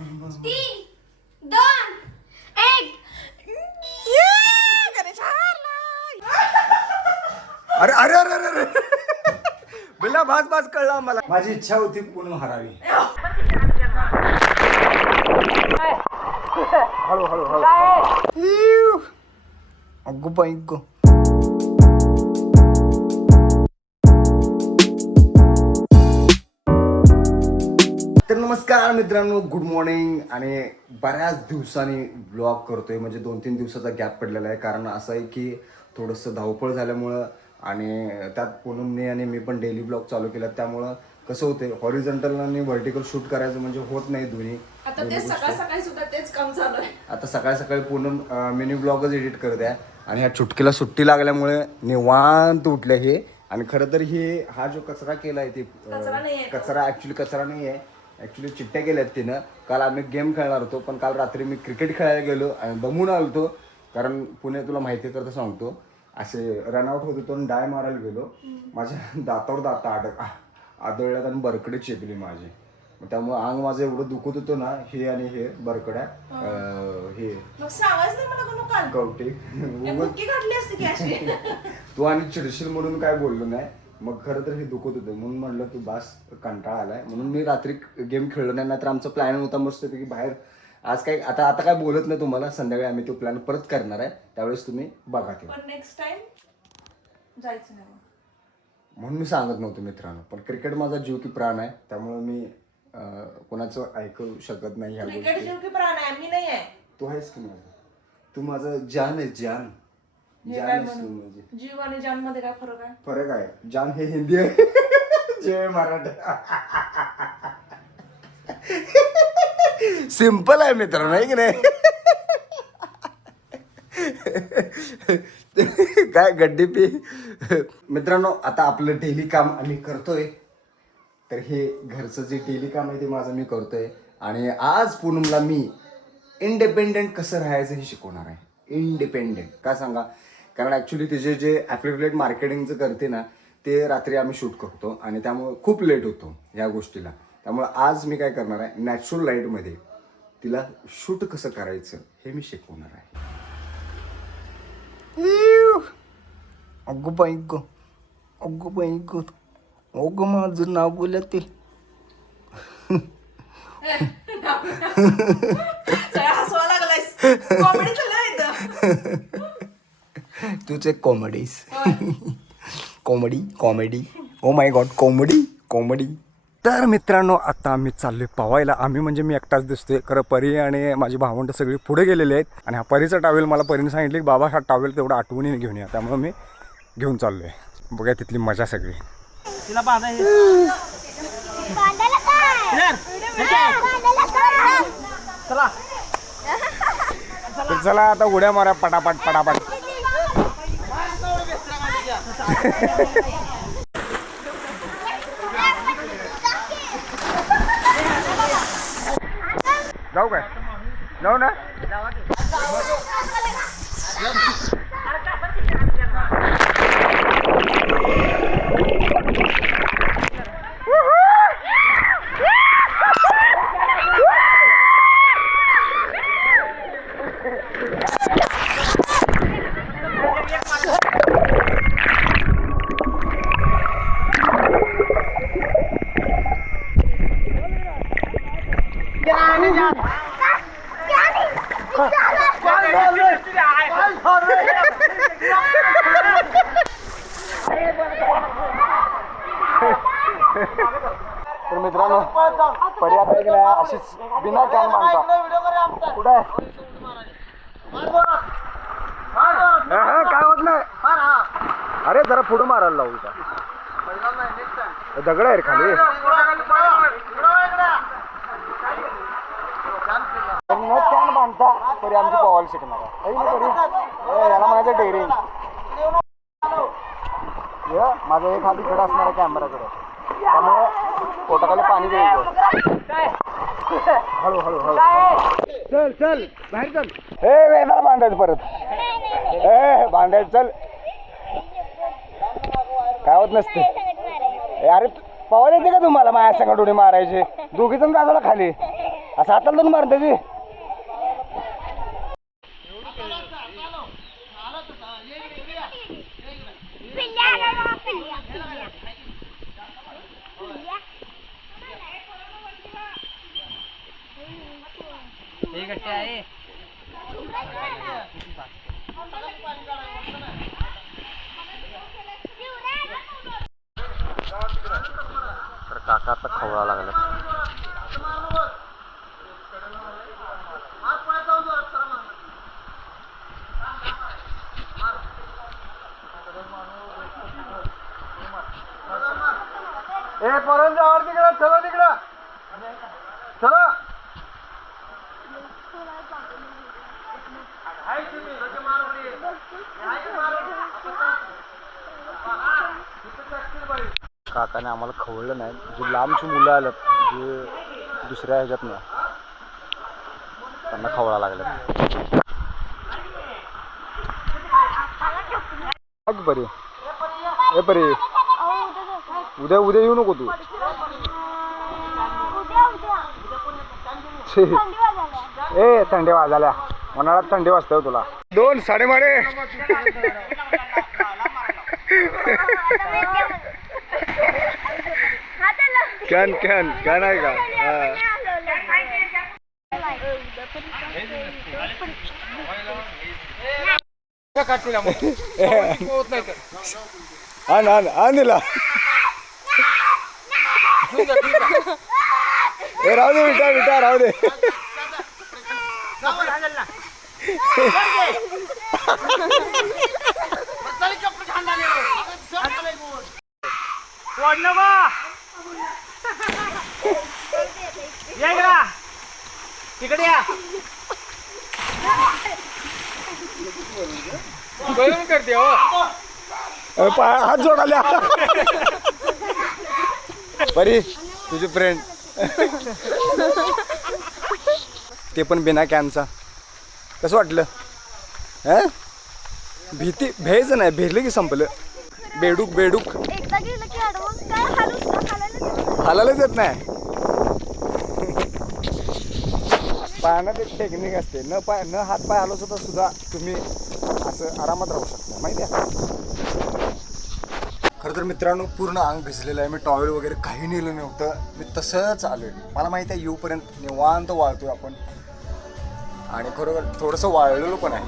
3, 2, 1. अरे अरे अरे अरे अरे बिल्ला भास भास कळला मला. माझी इच्छा होती पूर्ण हरावी. हळू हळू हळू. अगो बाई गो. तर नमस्कार मित्रांनो, गुड मॉर्निंग. आणि बऱ्याच दिवसांनी ब्लॉग करतोय, म्हणजे 2-3 दिवसाचा गॅप पडलेला आहे. कारण असं आहे की थोडंसं धावपळ झाल्यामुळं आणि त्यात पूनमने आणि मी पण डेली ब्लॉग चालू केला. त्यामुळं कसं होते, हॉरिझॉन्टल आणि व्हर्टिकल शूट करायचं म्हणजे होत नाही दोन्ही. आता ते सकाळी सुद्धा तेच काम चालू आहे. आता सकाळी पूनम मिनी ब्लॉगच एडिट करत आहे. आणि ह्या चुटकीला सुट्टी लागल्यामुळे निवांत उठले हे. आणि खरं तर हा जो कचरा केला आहे ते कचरा ॲक्च्युली कचरा नाही आहे, ॲक्च्युली चिट्ट्या केल्यात तिनं. काल आम्ही गेम खेळणार होतो, पण काल रात्री मी क्रिकेट खेळायला गेलो आणि दमून आलो होतो. कारण पुणे तुला माहिती आहे तर सांगतो, असे रनआउट होत होतो आणि डाय मारायला गेलो. माझ्या दातावर आदळल्यात आणि बरकडे चेपली माझी. त्यामुळे अंग माझं एवढं दुखत होतं ना, हे आणि हे बरकड्या हे कवटे तू आणि चिडशील म्हणून काय बोललो नाही. मग खरं तर हे दुखत होतं म्हणून म्हणलं तू बास, कंटाळा आलाय म्हणून मी रात्री गेम खेळलो नाही. नाहीतर आमचा प्लॅन होता मस्तपैकी बाहेर आज काय आता काय बोलत नाही तुम्हाला. संध्याकाळी आम्ही तो प्लॅन परत करणार आहे, त्यावेळेस तुम्ही बघा ते. नेक्स्ट टाइम जायचं नाही म्हणून मी सांगत नव्हतो मित्रांनो. पण क्रिकेट माझा जीव की प्राण आहे, त्यामुळे मी कोणाचं ऐकू शकत नाही ह्या क्रिकेट गोष्टी. जीव की प्राण आहे, मी नाही आहे. तू आहेस की माझा, तू माझं जान आहे, जान. जीव आणि जान मध्ये काय फरक आहे? फरक आहे, जान हे हिंदी आहे, जे मराठी. सिंपल आहे मित्रांनो, आहे की नाही? काय गड्डी पी. मित्रांनो, आता आपलं डेली काम आम्ही करतोय. तर हे घरचं जे डेली काम आहे ते माझं मी करतोय. आणि आज पूनमला मी इंडिपेंडेंट कसं राहायचं हे शिकवणार आहे. इंडिपेंडेंट का सांगा, कारण ॲक्च्युली तिचे जे ॲफिलिएट मार्केटिंगचं करते ना, ते रात्री आम्ही शूट करतो आणि त्यामुळं खूप लेट होतो ह्या गोष्टीला. त्यामुळं आज मी काय करणार आहे, नॅचरल लाईटमध्ये तिला शूट कसं करायचं हे मी शिकवणार आहे. अगो बाई गो, अगो बाई गो, अगो माझं नाव बोलतील. हसवा लागलायस, कॉमेडी चाललंय. तूच एक कॉमेडीस. Comedy oh my god, comedy. तर मित्रांनो, आता आम्ही चाललोय पवायला. आम्ही म्हणजे मी एकटाच दिसतोय, खरं परी आणि माझी भावंड सगळी पुढे गेलेले आहेत. आणि हा परीचा टावेल मला परीने सांगितले की बाबा हा टावेल तेवढा आठवणीने घेऊन या. त्यामुळे मी घेऊन चाललोय. बघा तिथली मजा सगळी. चला आता उड्या मारा पटापट. जाऊ काय? जाऊ ना. तर मित्रांनो, पर्याय अशीच बिना कॅन मानता कुठे काय होत नाही. अरे जरा पुढे मारायला लावू का, दगड आहे रे खाली. कॅन बांधता तरी आमची पवायला शिकणार आहे. याला म्हणायचं डेअरिंग. माझा एक हात इकडे असणार आहे कॅमेराकडे, त्यामुळे पोटाखाली पाणी द्यायचं. हळू चल बाहेर चल. हे वेदार बांधायचं परत, बांधायचं. चल, काय होत नसते. अरे पवायला येते का तुम्हाला? माझ्या संग उडी मारायचे. दोघी जण जायला खाली. असं हाताला दोन मारते ती. तर काका आता खवळा लागला. ए परत जावर तिकडं, चला तिकडं, चला. काकाने आम्हाला खवळलं नाही. जे लांबची मुलं आलं जे दुसऱ्या ह्याच्यात ना त्यांना खवळा लागला. बरी ए बरी उद्या उद्या येऊ नको तू. ए थंडी वाजाल्या, उन्हाळ्यात थंडी वाजते हो तुला. 2 साडेमारे कॅन कॅन कॅन आहे का? आणला राहू दे विटा विटा राहू दे. तिकडे या करते हात जोडाल्या. परी तुझे फ्रेंड ते पण बिना कॅनचा. कसं वाटलं? भीती भेज नाही, भेजलं की संपलं. बेडूक बेडूक एकदा गेलं की अडवून काय हालायलाच येत नाही. पायानं एक टेक्निक असते. न हात पाय हलवत होता सुद्धा तुम्ही असं आरामात राहू शकता माहिती आहे. खरं तर मित्रांनो पूर्ण अंग भिजलेलं आहे. मी टॉवेल वगैरे काही नेलं नव्हतं. मी तसंच आलो आहे. मला माहिती आहे येऊपर्यंत निवांत वाळतोय आपण आणि खरोखर थोडंसं वाळलेलो पण आहे.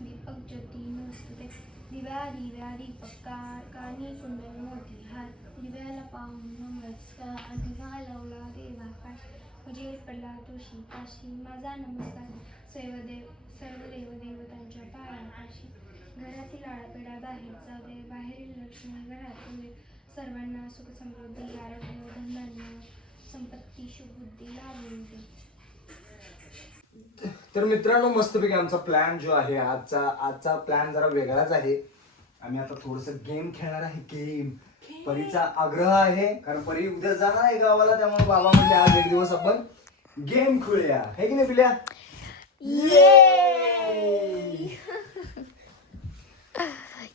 दीपक ज्योती नमस्ते दिव्या दिव्या दीपकार कानी कुंडल मोठी हात दिव्याला पाहून नमस्कार दिवा लावला देवाकाश म्हणजे पडला तुळशी काशी माझा नमस्कार सर्व देवदेवतांच्या पायापाशी घरातील आळापेडा बाहेरचा दे बाहेरील लक्ष्मी घरातील सर्वांना सुख समृद्धी आरोग्य धनधान्य संपत्ती शुभबुद्धी लाभून दे. तर मित्रांनो मस्तपैकी आमचा प्लॅन जो आहे आजचा प्लॅन जरा वेगळाच आहे. आम्ही आता थोडंसं गेम खेळणार आहे. गेम परीचा आग्रह आहे कारण परी उद्या जाणार आहे गावाला. त्यामुळे बाबा म्हणले आज एक दिवस आपण गेम खेळूया हे की नाही पिल्या.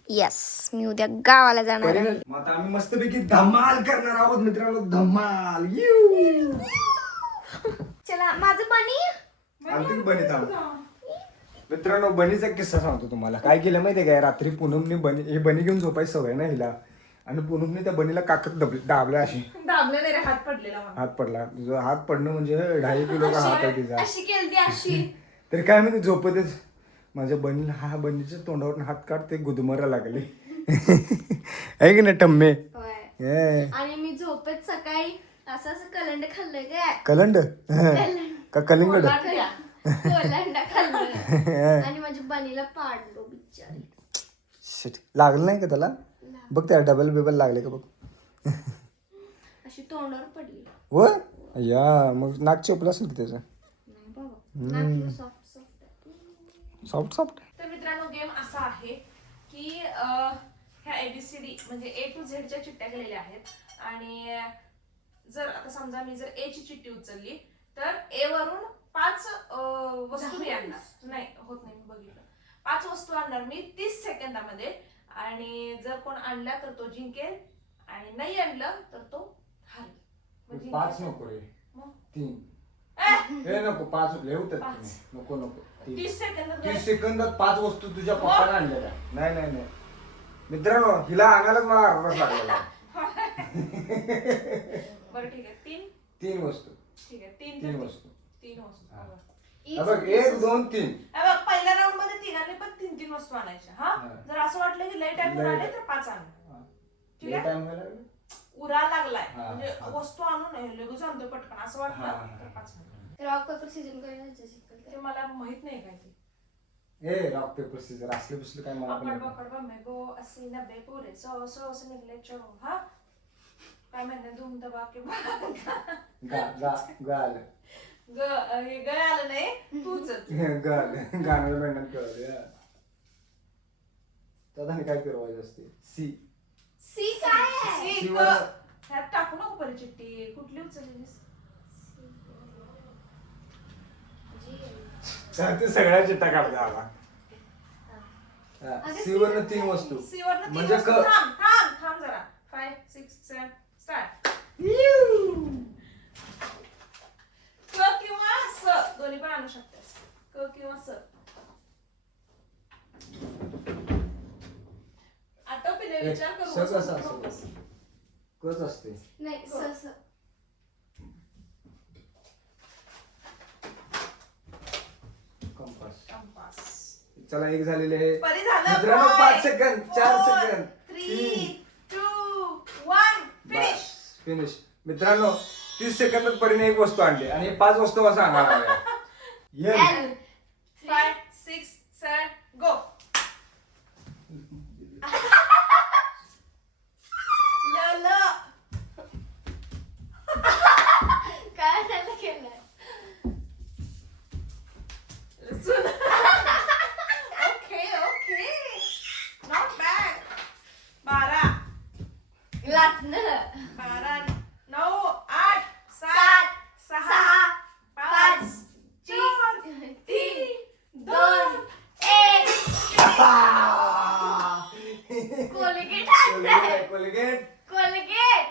येस मी उद्या गावाला जाणार आहे. मग आता आम्ही मस्तपैकी धमाल करणार आहोत मित्रांनो. धमाल चला माझं बनी आणखी बनी थांब. मित्रांनो बनीचा किस्सा सांगतो तुम्हाला. काय केलं माहितीये काय, रात्री पूनमने ही बनी घेऊन झोपायची सवय ना हिला आणि पूनमने त्या बनीला काकत दाबल्या. अशी दाबलं नाही रे, हात पडलेला मला. हात पडला. तुझा हात पडणं म्हणजे 2.5 किलोचा हात आहे तिचा. अशी केलती अशी तर काय माहिती झोपतच माझ्या बनीला बनीच्या तोंडावर हात काढते गुदमरा लागले आहे की नाही टम्मे. आणि मी झोपेत सकाळी असं कलंड खाल्लंय काय. कलंड का कलिंगड कोलंडा खाल्लं आणि माझ्या बनीला पाडलो बिचारी. शिट लागलं नाही का त्याला. बघ त्या डबल बेबल लागले का बघ. अशी तोंडावर पडली. होय या मग नाक चेपलं असेल की त्याचं. नाही बाबा नाक सॉफ्ट सॉफ्ट सॉफ्ट सॉफ्ट. तर मित्रांनो गेम असा आहे की ह्या ABCD म्हणजे A to Z च्या चिठ्ठ्या केलेल्या आहेत आणि जर आता समजा मी जर A ची चिठ्ठी उचलली तर A वरून 5 वस्तू मी आणणार. नाही होत नाही, मी बघितलं. 5 वस्तू आणणार मी 30 सेकंदामध्ये आणि जर कोण आणला तर तो जिंकेल आणि नाही आणलं तर तो हारेल. मग 5 जिंकेल. नको रे, मग? 3. ए, हे नको, 5 लय होतात. 5. नको नको. 30 सेकंदात 30 काय? सेकंदात 5 वस्तू तुझ्या पप्पाने आणलेल्या. नाही नाही नाही मित्रांनो, हिला आणायलाच मला अर्धा तास लागलेला. बरं ठीक आहे. 3 वस्तू. ठीक आहे. 3 वस्तू. 3 वस्तू. हा. बरं. हा बघ, 1 2 3. हे बघ, पहिल्या राऊंड मध्ये तिघांनी पण 3 वस्तू आणायच्या. हा हा. जर असं वाटलं की लई टाइम लय- आले तर 5 आण. ठीक लय आहे. टाइम व्हायला लागला? उरा लागलाय हा, म्हणजे हा. वस्तू आणू नये लगेच आणतो पटकन असं हा, वाटलं हा. तर 5 आण. रॉक पेपर सीजन करायचं शिकवते. ते मला माहित नाही काय ते. ए रॉक पेपर सीजर असले बसले काय मला पण पकड येतं. पकड बम्मे बो 80 90 पुरे 100 100 निघले चो. हा काय म्हणते धूम दबा के गा गा गाल हे ग आलं नाही तूच. गाल गाण्याला मेंटेन करावं या. त्याला काय फिरवायचं असते. सी सी काय आहे? सी सी ग. वर- ह्यात टाकू नको परी चिठ्ठी. कुठली उचललीस? ते सगळ्या चिट्टा काढल्या आला. सी वरनं 3 वस्तू सी वरनं 3 म्हणजे वस्तू. क- थांब थांब थांब जरा. 5 6 7 स्टार्ट. क किंवा स दोन्ही पण आणू शकतेस. क किंवा स. आटोपीने विचार स करू कसं असतं? कच असते. नाही स स. कंपास. कंपास. चला एक झालेले आहे परी झालं. मित्रांनो, 5 सेकंद 4 सेकंद 3 2 1 फिनिश. फिनिश. मित्रांनो 30 सेकंदात परीने 1 वस्तू आणली आणि 5 वस्तू मला सांगा ये L 5 6 7 गो. ल ल काय झालं केलं? सुन. Okay okay not bad. 12 लाटणं. 12 9 8 7 7 6 5 4 3 2 1. Colgate आणलंय. Colgate Colgate.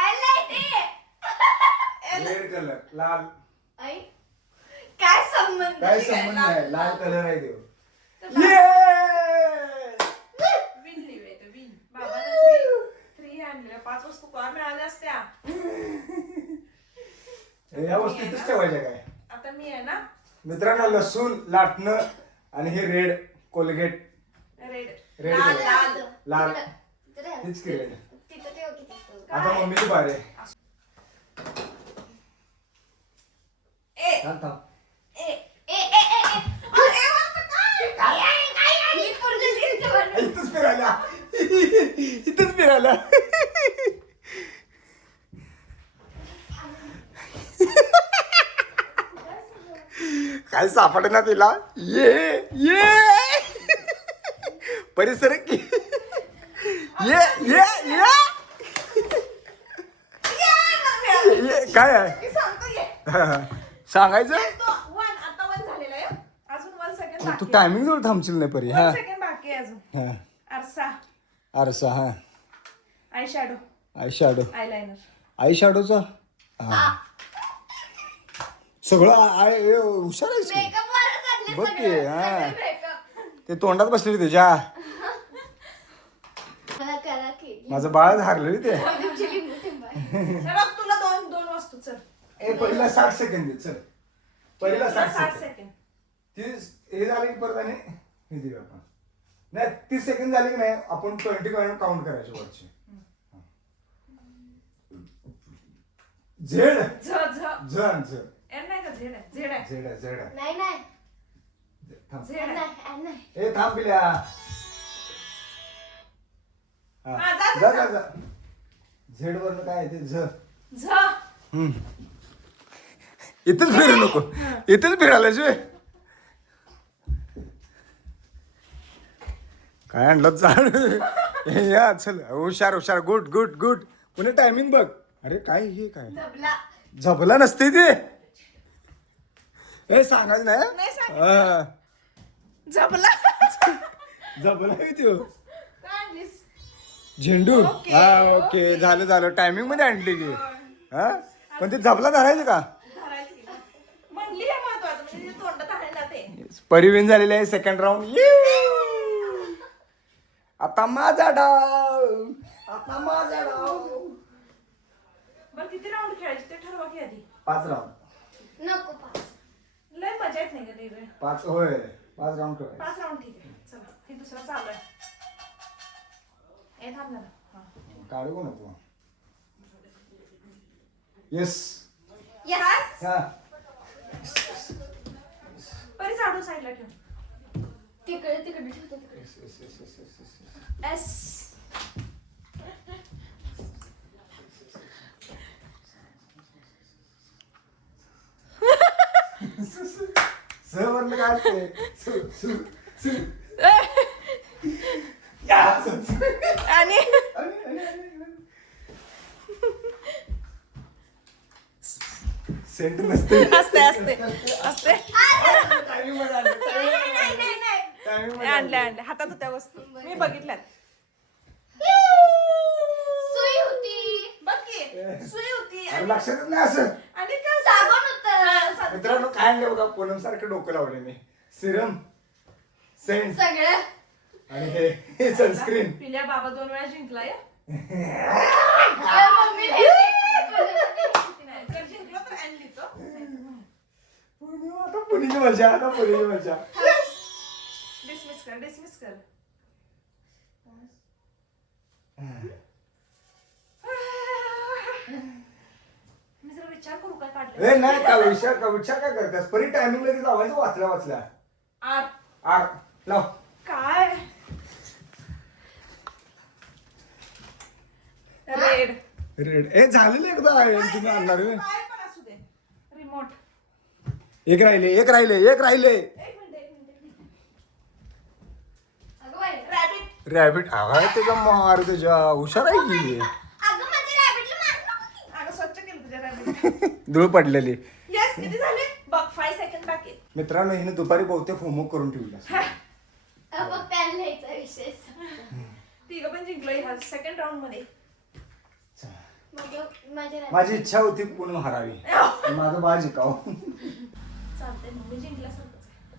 एल आहे ते. रेड कलर लाल. आई काय संबंध? काय ठीक आहे, संबंध लाल- नाही. लाल कलर आहे देव. तर विन लिव्ह आहे विन. बाबांना 3 आणलेल्या 5 वस्तू का मिळाल्या असत्या. या वस्तू इथेच ठेवायच्या काय. आता मी आहे ना मित्रांनो, लसूण लाटणं आणि हे रेड कोलगेट. रेड रेड लाल कलर. लाल लाल तिथं ठेव. तीच की रेड. तिथं ठेव की तिथं. आता मम्मीची बारी आहे. ए थांब थांब. ए ए ए ए ए. मी पूर्ण लिस्ट बनवली. इथंच फिरायला इथंच फिरायला. काय सापडे ना तिला. ये परिसर की ये ये ये काय आहे. मी सांगतो ये. सांगायचं तो 1 आता 1 झालेला आहे. अजून 1 सेकंड तू बाकी. टायमिंग जवळ थांबशील नाही परी. हा 1 सेकंड बाकी आहे अजून. हा आरसा आरसा. हा eye shadow eye shadow. Eyeliner. Eye शॅडोचा हा सगळं हुशार आहेस की. मेकअप वरच आणले बघ की, सगळं. हा. सगळं makeup. ते तोंडात बसलेली तुझ्या. मला करा की. माझं बाळ हारलं ते. तुमची लिंबू टिंबाय. हे बघ तुला 2 वस्तू चल. ए पहिला 60 सेकंद दे चल. पहिला तुला 60 60 सेकंद. सेकंड. 30 हे झाले की परत आणि हे देऊ आपण. नाही 30 सेकंद झाले की नाही आपण 20 काउंट करायचे वरचे. झेड झ झ झन झ एन नाही का झेड आहे झेड आहे. झेड आहे झेड आहे. नाही नाही. थांब. झेड आहे. नाही नाही. ए थांब पिल्या. हा, हा जा, जा जा, जा जा. झेड वरनं काय आहे ते झ. झ इथेच फिरू नको. इथेच फिरायला शिवाय काय आणलं झाड. या चल हुशार हुशार. Good good good. Pune timing बघ. अरे काय हे काय झबला. झबला नसते ते. हे सांगायचं नाही नाही हा. झबला. जपला मी त्यो काय आणलीस? झेंडू ओके, हा ओके ओके. झालं टायमिंग मध्ये आणली की हा पण ते झपला धरायचं का धरायचं की. म्हणली हे महत्वाचं म्हणजे तिच्या तोंडात आहे ना ते. परिविन झालेले आहे सेकंड राऊंड आता माझा डाव आता माझा डाव बरं किती राऊंड खेळायचे ते ठरवा की आधी. 5 राऊंड नको पाच. लय मजा येत नाही का ते वेळ. 5 होय 5 राऊंड ठेवायचे 5 राऊंड ठीक आहे. चला हे दुसरं चालू आहे. ए थांब जरा. हा. काढू नको येस Yes. हा परी झाडू साईडला ठेव. तिकडे तिकडे ठेवतो तिकडे. एस. सहवरलं काय असते सु या आणि सेंट नसते असते असते असते. टायमिंग मध्ये आणलं, timing मध्ये नाही नाही नाही. timing मध्ये आणल्या आणल्या हातात होत्या वस्तू मी बघितल्यात. सुई होती. बघ की सुई होती अरे आणि लक्षातच नाही असं काय साबण होतं. मित्रांनो काय आणलं बघा पूनम सारखं डोकं लावले मी सिरम सेंट सगळं. आणि हे सनस्क्रीन पिल्या बाबा 2 वेळा जिंकलाय. मम्मी जर जिंकलो तर आणली तो. आता पुरीची मजा आता पुरीची मजा डिसमिस कर डिसमिस कर. मी जरा विचार करू काय काढलं. ए नाही का विचार काय करतेस परी टायमिंग लगेच लावायचं वाचल्या आर आर लाव काय रेड. रेड ए झालेलं एकदा आहे तुम्ही आणणार होय. काय पण असू दे. रिमोट. एक राहिले एक मिनिट. अगं बाई. रॅबिट. रॅबिट आवाज त्याचा मार तुझ्या हुशार आहे की अगं माझ्या रॅबिटला मार नको की. अगं स्वच्छ केलं तुझ्या रॅबिट. धूळ पडलेली येस किती झाले बघ 5 सेकंड बाकी आहेत. मित्रांनो हिने दुपारी बहुतेक होमवर्क करून ठेवला मग पॅन लिहायचा विषय. तिघं पण जिंकलो ह्या सेकंड राऊंड मध्ये. माझ्या माझी इच्छा होती पूर्ण हरावी माझं बाळ जिकाव चालतंय मग मी जिंकल्यासारखंच आहे.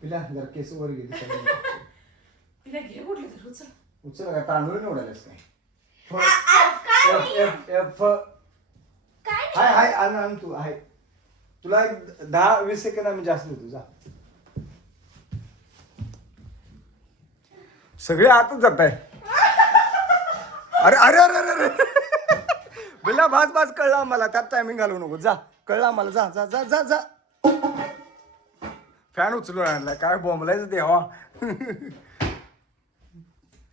पिला जर केस वर गेली तिला घे कुठली तर उचल. उचल काय तांदूळ निवडायलाच काय काय एफ एफ काय हाय हाय आण तू आहे तुला एक 10-20 सेकंद आम्ही जास्त देतो जा सगळे आतच जात आहे अरे अरे अरे अरे अरे बिल्ला भास कळला आम्हाला त्यात टायमिंग घालवू नको जा कळला आम्हाला जा जा जा जा जा फॅन उचलून आणला काय बोंबलायचं देवा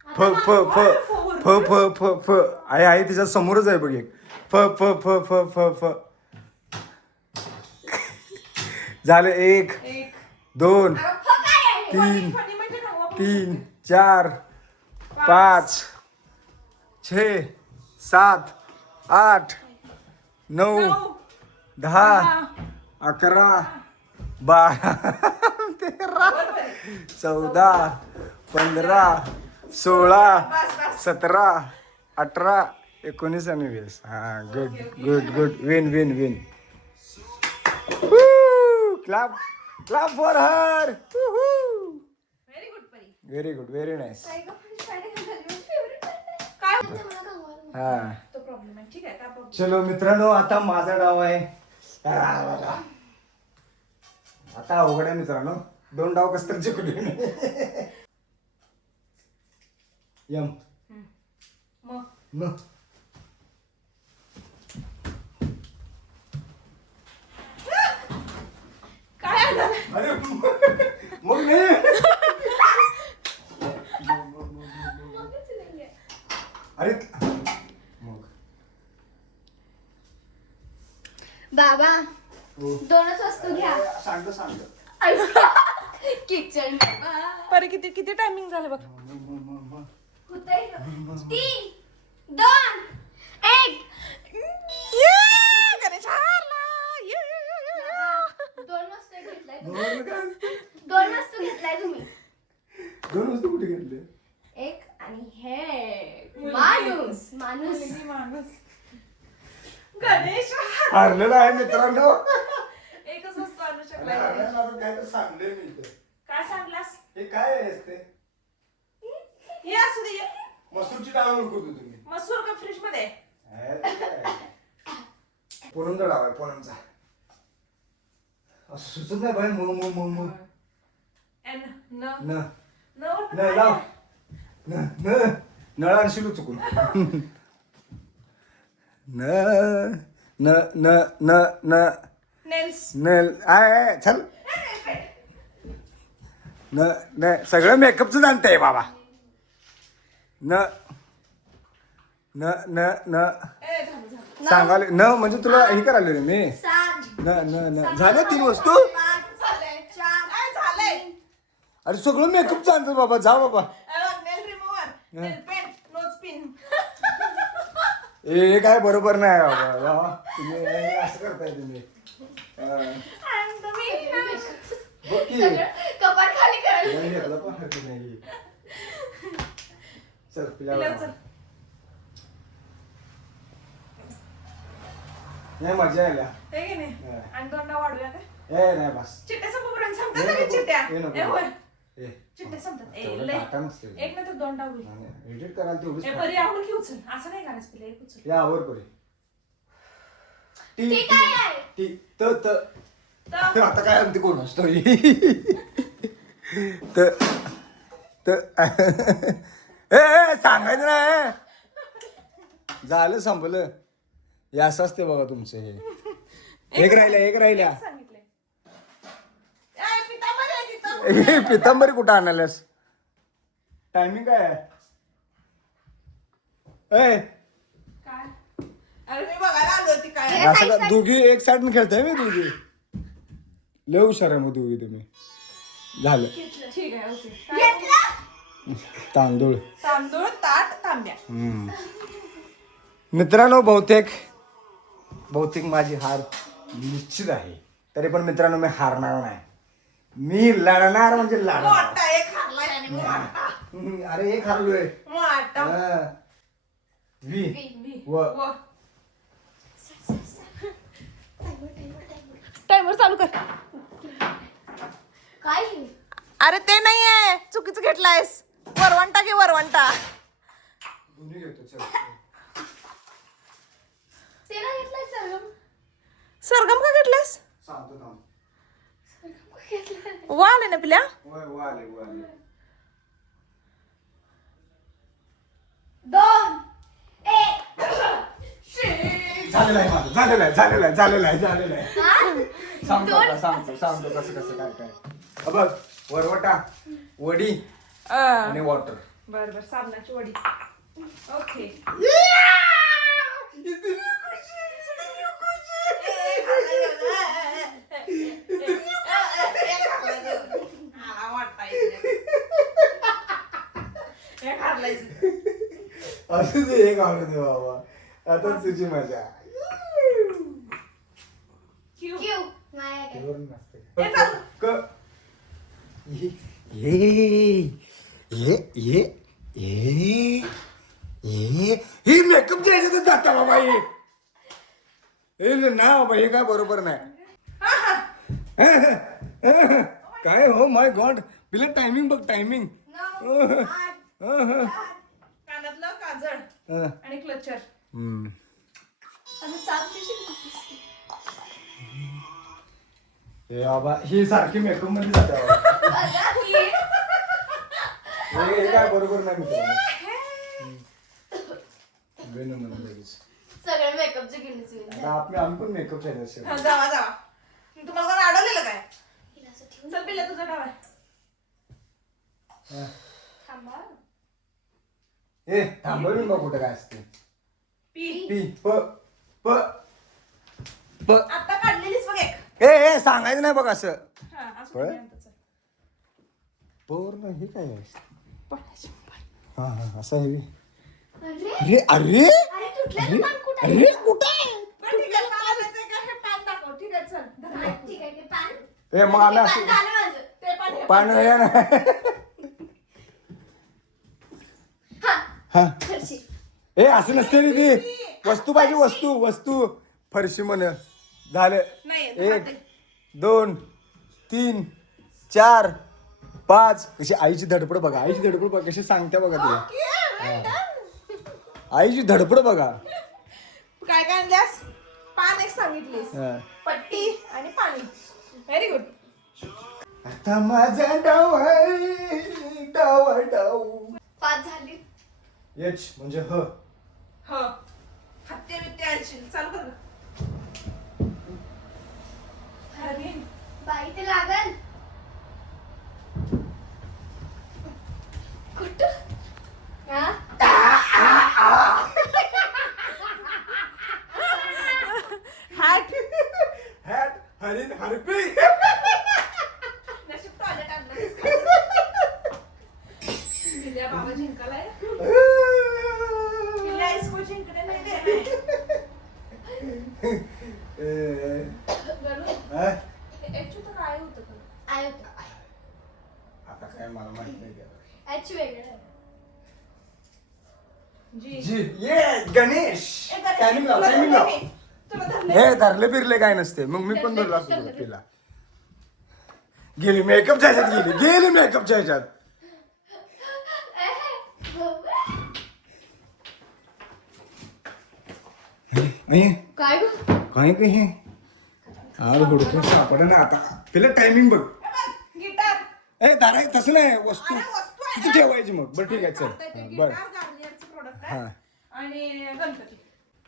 फ फ फ फ फ फ फ आहे तिच्या समोरच आहे बघ एक फ फ फ फ फ फ झालं 1 एक 2 काय आहे? 3 फनी म्हणजे रंगवा पण. 3 4 5 6 7 8 9 9 10 11 12 13 14 15 16 17 18 19 आणि 20 हा good good good win clap for her very good परी. व्हेरी गुड व्हेरी नाईस काय गं? शाळेत घालून favorite आहे. काय मला गावाला. हा तो प्रॉब्लेम आहे ठीक आहे काय प्रॉब्लेम. चलो मित्रांनो आता माझा डाव आहे आता अवघड आहे मित्रांनो 2 डाव कस तर जिंकले यम मग काय आणलं? अरे मग नाही मगच नाहीये. अरे मग बाबा हो. 2च वस्तू घ्या. सांगतो किचन परी किती टायमिंग झालं बघ. होतंय 3 2 1 गणेश हारला. ये. 2 वस्तू घेतलाय तुम्ही. दोन 2 वस्तू घेतलाय तुम्ही. वस्तू आणि हे मुलगी. माणूस गणेश हारलेला आहे मित्रांनो. एकच वस्तू आणू आणि शकला हारलेला आता काय तर सांगले मी इथे. काय सांगलास हे काय आहे ते? हे असू दे मसूरची डाळ ओळखतो तुम्ही. मसूर का फ्रीज मध्ये पुणमचा डाव आहे पुणमचा. असं सुचत नाही बाई म एन न न न न लाव न न नळ आणशील चुकून. न न न न न नेल्स न आय चल न न सगळं मेकअपचं जाणतंय बाबा. न न न न ए झालं झालं सांगाले न म्हणजे तुला हे करायला रे मी. सात न न न झालं 3 वस्तू. झालंय काय झालंय अरे सगळं मेकअप जाणतं बाबा. जा बाबा. नेल रिमूव्हर नेल पेन नोज पिन हे काय बरोबर नाही बाबा. वा, तुम्ही हे असं करताय तुम्ही. बघ की. कपाट खाली करायला हे घेतलं पण हरकत नाही. चल पिल्यावर पिल्यावर चल नाही मजा आल्या. हे की नाही हा. आणि दोनदा वाढूया का ए नाही बस. चिट्ट्या संपूपर्यंत संपतात हे का नको, चिट्ट्या हे नको. ए होय ए, चिट्ट्या संपतात ए तेवढं लय टाटा नसते. एक नंतर दोनदा होईल एडिट करायला तेवढंच ए परी आवड की उचल असं नाही करायचं पिल्या एक उचल या आवर परी. ते काय आहे? टी त त तर आता काय म्हणते कोण असतो त त ए सांगायचं नाही. झालं संपलं. हे असं असते बघा तुमचं हे. एक राहिल्या सांगितलंय ए पितांबरी आहे तिथं हे पितांबरी कुठं आणाल्यास? टायमिंग काय आहे? ए काय अरे मी बघायला आलो होती काय असं का दोघी एक साईड खेळताय मी दोघी. लय हुशार आहे मग दोघी तुम्ही. झालं. ठीक आहे ओके काय तांदूळ. तांदूळ ताट तांब्या मित्रांनो बहुतेक माझी हार निश्चित आहे. तरी पण मित्रांनो मी हारणार नाही. मी लढणार म्हणजे लढणार. मोठा एक खाल्लाय आणि मोठा अरे एक हारलोय. मोठा वी वी व व टाइमर चालू कर काय हे? अरे ते नाहीये चुकीचं घेतलायस वरवंटा घे वरवंटा दोन्ही घेतो चल. ते ना घेतलंय सरगम सरगम का घेतलायस सांगतो थांब. वा आले ना पिल्या व आले. 2 1 झालेलं आहे माझं. झालेलं आहे. सांगतो दोन. आता, सांगतो कसं काय. बघ वरवटा वडी आणि वॉटर. बर बर साबणाची वडी ओके असं ते एक आवडत बाबा. आता तुझी मजा. क्यू नाही काय. वरून नसते. हे चालू. क- हे मेकअप द्यायचं जाता बाबा. हे ना बाबा हे काय बरोबर नाही. काय हो माय गॉड. पिला टायमिंग बघ टायमिंग. 9 8 कानातलं काजळ आणि क्लचर आणि 4 पिशवी. हे बाबा ही सारखी मेकअप मध्ये जाते बाबा. हे काय बरोबर नाही मित्रांनो. वेणू म्हणून लगेच. सगळे मेकअपचे गिल्लीच होईल. आता आम्ही पण मेकअप चॅनल. जावा तुम्हाला कोण अडवलेलं काय चल पिल्या तुझा डाव आहे थांबा. ए थांबवून बघ कुठं काय असते. पी पी प प प. आता काढलेलीच बघ एक ए सांगायचं नाही बघ असं. हा असं होय? तुम्ही आणता, चल. पूर्ण हे काय आहे? पाण्याची बाटली. हा असं आहे. अरे अरे अरे तुटलं पान कुठं आहे? कुठं आहे? बरं, ठीक आहे, पान आणायचंय का? हे पान दाखव. ठीक आहे, चल. धर हा, एक. ठीक आहे ते पान. ए मग आलं ते असं पान झालं माझं. ते पान हे पान पान. हे ना. हा हा फरशी. ए असं नसते रे ती वस्तू पाहिजे वस्तू फरशी म्हण झालं नाही 1 2 3 4 5 कशी आईची धडपड बघा कशी सांगते बघा तुला आईची धडपड बघा काय काय आणल्यास पान एक सांगितलीस हा. पट्टी आणि पाणी व्हेरी गुड. आता माझा डाव आहे डाव 5 झाली. एच म्हणजे ह हो हत्ते बित्ते आणशील चालू कर अरे बाई ते लागल कुठं हा हॅट हॅट हरिण हरपी नशीब टॉयलेट आणलं दिल्या बाबा जिंकालाय दिल्या इसको जिंकणे नाही देणार एकचू तर काय होतं खरं? आय होतं. आता काय मला माहित नाही त्याला. H वेगळं आहे. जी जी ये गणेश ए, गणेश, टायमिंग लाव तुला टायमिंग लाव धरलंय मी. तुला धरलंय. हे धरले फिरले काय नसते मग मी पण धरला असतो तिला गेली मेकअपच्या ह्याच्यात गेली मेकअपच्या ह्याच्यात काय गं? काय काय हे आज हुडकून सापडे ना आता तिला टायमिंग बघ गिटार ए दारा तसं नाही वस्तू अरे वस्तू आहे किती ठेवायची मग बरं ठीक आहे चल गिटार बर गार्नियरचं प्रोडक्ट हा आहे आणि गणपती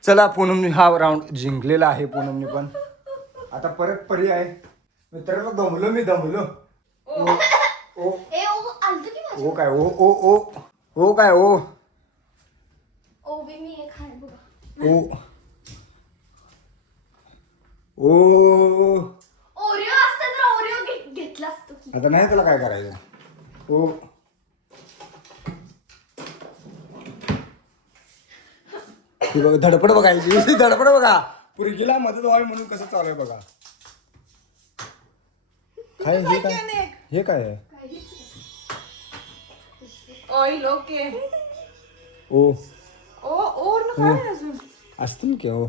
चला पूनमनी हा राऊंड जिंकलेला आहे पूनमनी पण आता परत पर्याय मित्रांनो दमलो ओ ओ ए ओ आलतं की माझं ओ काय ओ काय ओ ओ बी मी एक आहे बघा. ओ ओ ओरिओ असतं तर ओरिओ घेतला असतो की. आता नाही त्याला काय करायचं ओ ती बघ धडपड बघायची धडपड बघा पुरगीला मदत व्हावी म्हणून कसं चालू आहे बघा काय हे काय आहे काहीच ऑइल ओके ओ ओ और ना काय आहे अजून असतं ना की ओ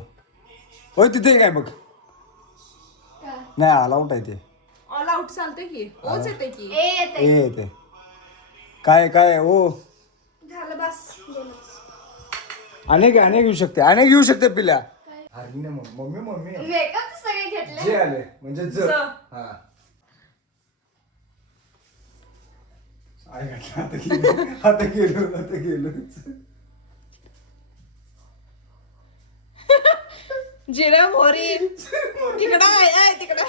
होय तिथे काय बघ काय? नाही अलाउट आहे ते ऑल आउट चालतंय की ओच येते की ए येते. ए ते काय ओ झालं बस गेलंच. अनेक घेऊ शकते पिल्या अरे नाही मम्मी मेकअप सगळे घेतले. जे आले म्हणजे ज ज. हा आई घातलं, आता गेलो जिरा मोहरी तिकडं आहे तिकडं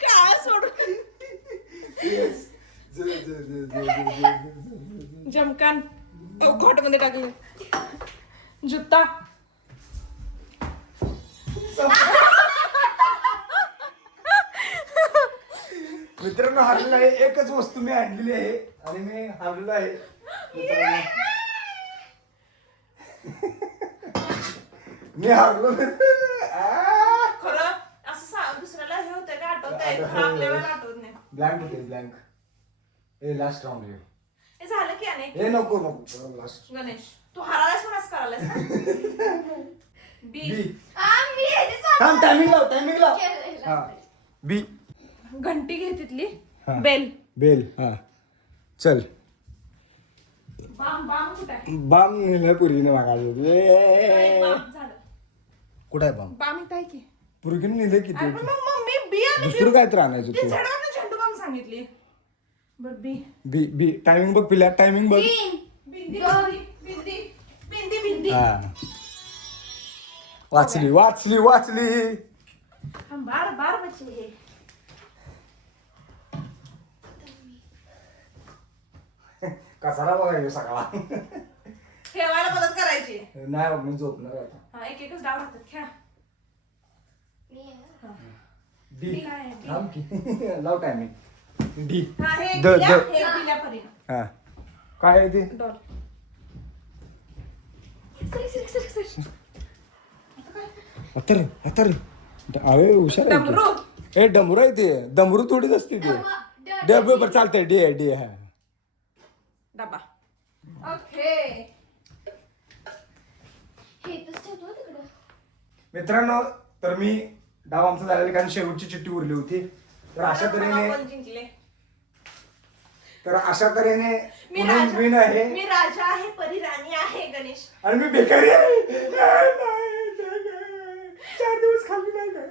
काय सोडून जमकान खोट मध्ये टाकले जुत्ता मित्रांनो हारलेला आहे एकच वस्तू मी आणलेली आहे आणि मी हारलेलो आहे मित्रांनो मी हारलो खरं असं दुसऱ्याला हे होतं का आठवतंय खरं आपल्याला आठवत नाही ब्लँक होते ब्लँक ए लास्ट राऊंड हे झालं की अनेक ए नको लास्ट गणेश तू हरालास पण असं करायलास बी बी मी ह्याची थांब टायमिंग लाव केलेलं. हा बी घंटी घे तिथली हा. बेल बेल हा चल बाम बाम कुठं आहे बाम नेलं पुरगीने मागायला बाम झालं कुठं आहे बाम बाम इथं आहे की पुरगीने नेलं अरे किती पण मग मम्मी बी आणि दुसरं काय तर आणायचं ती तू झाडावर झेंडू बाम सांगितली बर बी बी बी टायमिंग बघ पिल्या टायमिंग बघ तीन. बिंदी बिंदी बिंदी बिंदी बिंदी हा वाचली हम बार बार बचे हे कसारा बघा सकाळा ठेवायला मदत करायची नाही मी झोपणार आता हा एक एकच डाव राहतात खेळा मी आहे. डी काय आहे? डी. थांब की लाव टायमिंग डी हा हे द- दिल्या द- हे दिल्या परी हा काय आहे ते डॉल सर. अतर अरे हुशार आहे डमरू की. ए डमरू आहे ते डमरू थोडीच असते ते डबे चालतंय डी आहे हा डबा ओके. हे तच ठेवतो तिकडं. मित्रांनो, तर मी डाव आमचा झालेला कारण शेवटची चिठ्ठी उरली होती. तर अशा तऱ्हेने आपण जिंकले. मी विन आहे राजा आहे, परी राणी आहे गणेश. आणि मी बेकारी आहे. 4 दिवस खाल्ली नाही काय.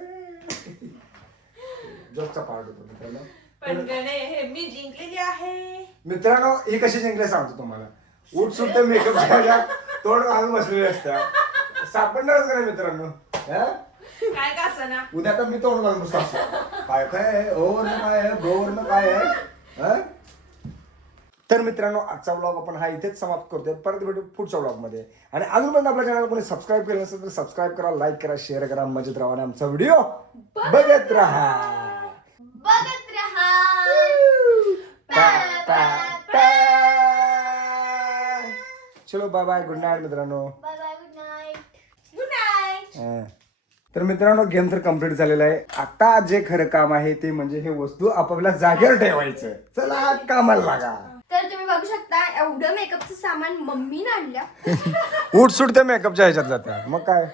जोकचा पार्ट होतो मित्रांनो. पण गणे मी जिंकलेली आहे. मित्रांनो, ही कशी जिंकले सांगतो तुम्हाला. उठ सुट मेकअप झाला, तोंड घालून बसलेले असतात, सापडणारच का नाही मित्रांनो. काय का असना. उद्या तर मी तोंड घालून बसतो असं. काय काय ओव्हरनं काय आहे, गोवरनं काय आहे. तर मित्रांनो, आजचा व्लॉग आपण हा इथेच समाप्त करतोय. परत भेटू पुढच्या व्लॉग मध्ये. आणि अजूनपर्यंत आपल्या चॅनल कोणी सबस्क्राईब केलं नसेल तर सबस्क्राईब करा, लाईक करा, शेअर करा, मजेत राहा आणि आमचा व्हिडिओ बघत राहा. चलो बाय बाय, गुड नाईट मित्रांनो. Bye bye, good night. Good night. तर मित्रांनो, गेम तर कम्प्लीट झालेला आहे. आता जे खरं काम आहे ते म्हणजे हे वस्तू आपापल्या जागेवर ठेवायचं. चला कामाला लागा. तर तुम्ही बघू शकता एवढं मेकअपचं सामान मम्मीने आणलं. उठ सुट त्या मेकअपच्या ह्याच्यात जात्या मग काय.